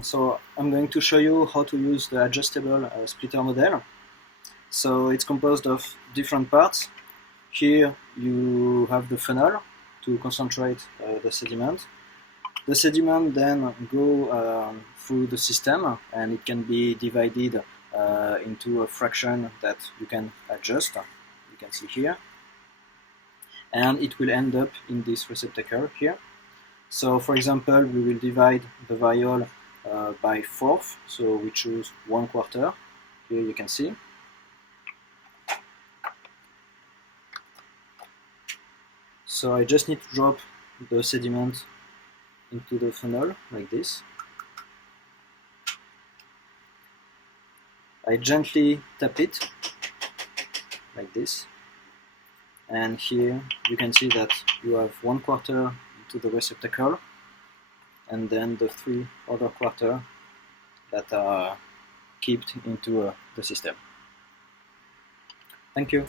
So I'm going to show you how to use the adjustable splitter model. So it's composed of different parts. Here you have the funnel to concentrate the sediment. The sediment then go through the system, and it can be divided into a fraction that you can adjust. You can see here. And it will end up in this receptacle here. So for example, we will divide the vial by fourth, so we choose 1/4. Here you can see. So I just need to drop the sediment into the funnel like this. I gently tap it like this, and here you can see that you have 1/4 to the receptacle, and then the 3 other quarter that are kept into the system. Thank you.